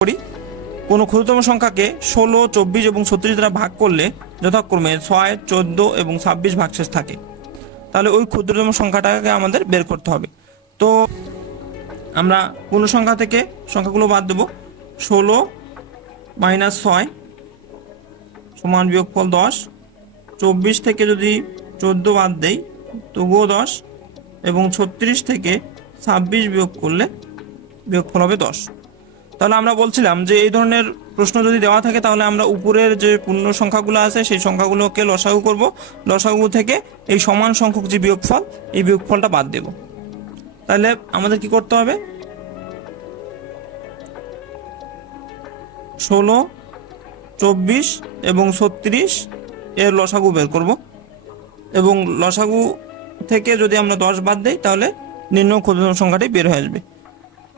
করি। কোনো ক্ষুদ্রতম সংখ্যাকে 16, 24 এবং 36 দ্বারা ভাগ করলে যথাক্রমে 6, 14 এবং 26 ভাগশেষ থাকে। তাহলে ওই ক্ষুদ্রতম সংখ্যাটাকে আমাদের বের করতে হবে। তো আমরা পূর্ণ সংখ্যা থেকে সংখ্যাগুলো বাদ দেব। 16 - 6 সমান বিয়োগফল 10। 24 থেকে যদি 14 বাদ দেই তবুও 10, এবং 36 থেকে 26 বিয়োগ করলে বিয়োগফল হবে 10। তাহলে আমরা বলছিলাম যে এই ধরনের প্রশ্ন যদি দেওয়া থাকে তাহলে আমরা উপরের যে পূর্ণ সংখ্যাগুলো আছে সেই সংখ্যাগুলোকে লসাগু করব। লসাগু থেকে এই সমান সংখ্যক যে বিয়োগফল, এই বিয়োগফলটা বাদ দেব। তাহলে আমাদের কি করতে হবে? 16, 24 এবং 36 এর লসাগু বের করব, এবং লসাগু থেকে যদি আমরা 10 বাদ দিই তাহলে নির্ণয় ক্ষুদ্রতম সংখ্যাটি বের হয়ে আসবে।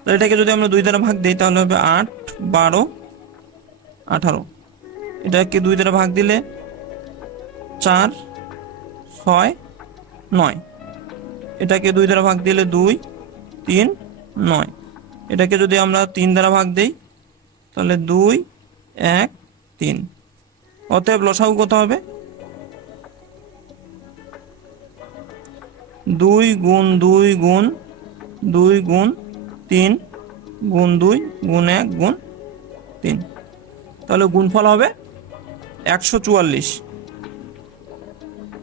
তাহলে এটাকে যদি আমরা 2 দ্বারা ভাগ দিই তাহলে হবে 8, 12, 18। এটাকে 2 দ্বারা ভাগ দিলে 4, 6, 9। এটাকে 2 দ্বারা ভাগ দিলে 2, 3, 9। এটাকে যদি আমরা 3 দ্বারা ভাগ দিই তাহলে 2, 1, 3। অতএব লসাগু কত হবে? 2 গুণ 2 গুণ 2 গুণ 3 গুণ 2 গুণ 1 গুণ 3। তাহলে গুণফল হবে 144।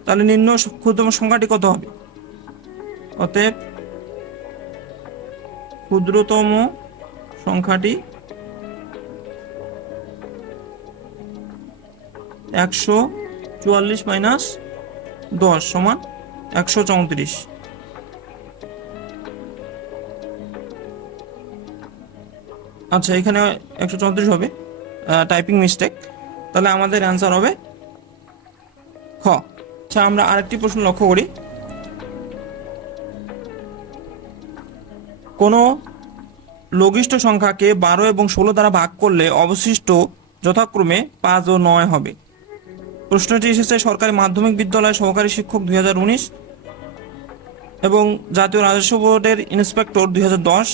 তাহলে নির্ণয় ক্ষুদ্রতম সংখ্যাটি কত হবে? অতএব ক্ষুদ্রতম সংখ্যাটি 144 - 10 সমান 134। আচ্ছা, এখানে 134 হবে, টাইপিং মিস্টেক। তাহলে আমাদের অ্যান্সার হবে খ। আচ্ছা, আমরা আরেকটি প্রশ্ন লক্ষ্য করি। কোনো লঘিষ্ঠ সংখ্যাকে 12 এবং 16 দ্বারা ভাগ করলে অবশিষ্ট যথাক্রমে 5 ও 9 হবে। প্রশ্নটি এসেছে সরকারি মাধ্যমিক বিদ্যালয় সহকারী শিক্ষক 2019 এবং জাতীয় রাজস্ব বোর্ডের ইন্সপেক্টর 2010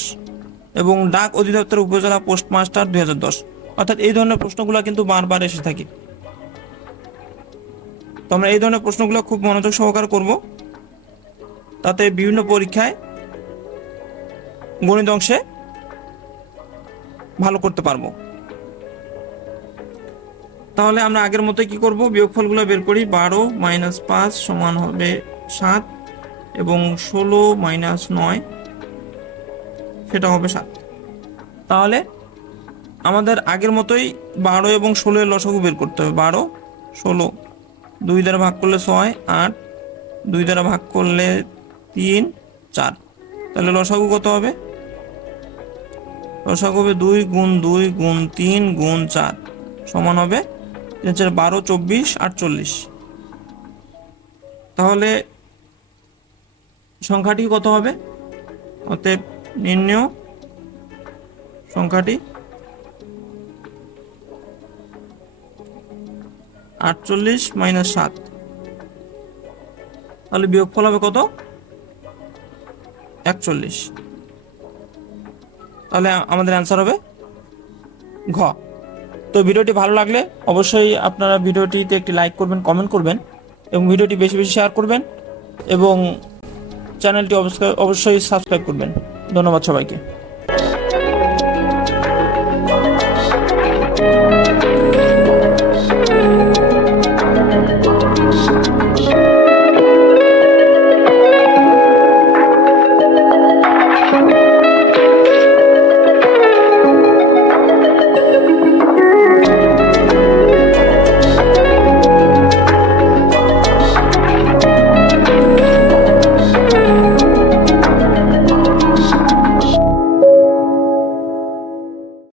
এবং ডাক অধিদপ্তর উপজেলা পোস্টমাস্টার 2010। অর্থাৎ এই ধরনের প্রশ্নগুলো কিন্তু বারবার এসে থাকে। তো আমরা এই ধরনের প্রশ্নগুলো খুব মনোযোগ সহকারে করব, তাতে বিভিন্ন পরীক্ষায় গণিত অংশে ভালো করতে পারবো। তাহলে আমরা আগের মতোই কি করব? বিয়োগফলগুলো বের করি। 12 - 5 সমান হবে 7, এবং 16 - 9 সেটা হবে 7। তাহলে আমাদের আগের মতোই 12 এবং 16 এর লসাগু বের করতে হবে। 12, 16 2 দ্বারা ভাগ করলে 6, 8 2 দ্বারা ভাগ করলে 3, 4। তাহলে লসাগু কত হবে? লসাগু হবে 2 গুণ 2 গুণ 3 গুণ 4 সমান হবে 12, 24, 48। তাহলে সংখ্যাটি কত হবে? অতএব নির্ণয় সংখ্যাটি 48 - 7। তাহলে বিয়োগফল হবে কত? 41। তাহলে আমাদের অ্যান্সার হবে ঘ। তো ভিডিওটি ভালো লাগলে অবশ্যই আপনারা ভিডিওটিতে একটি লাইক করবেন, কমেন্ট করবেন, এবং ভিডিওটি বেশি বেশি শেয়ার করবেন, এবং চ্যানেলটি অবশ্যই সাবস্ক্রাইব করবেন। ধন্যবাদ সবাইকে।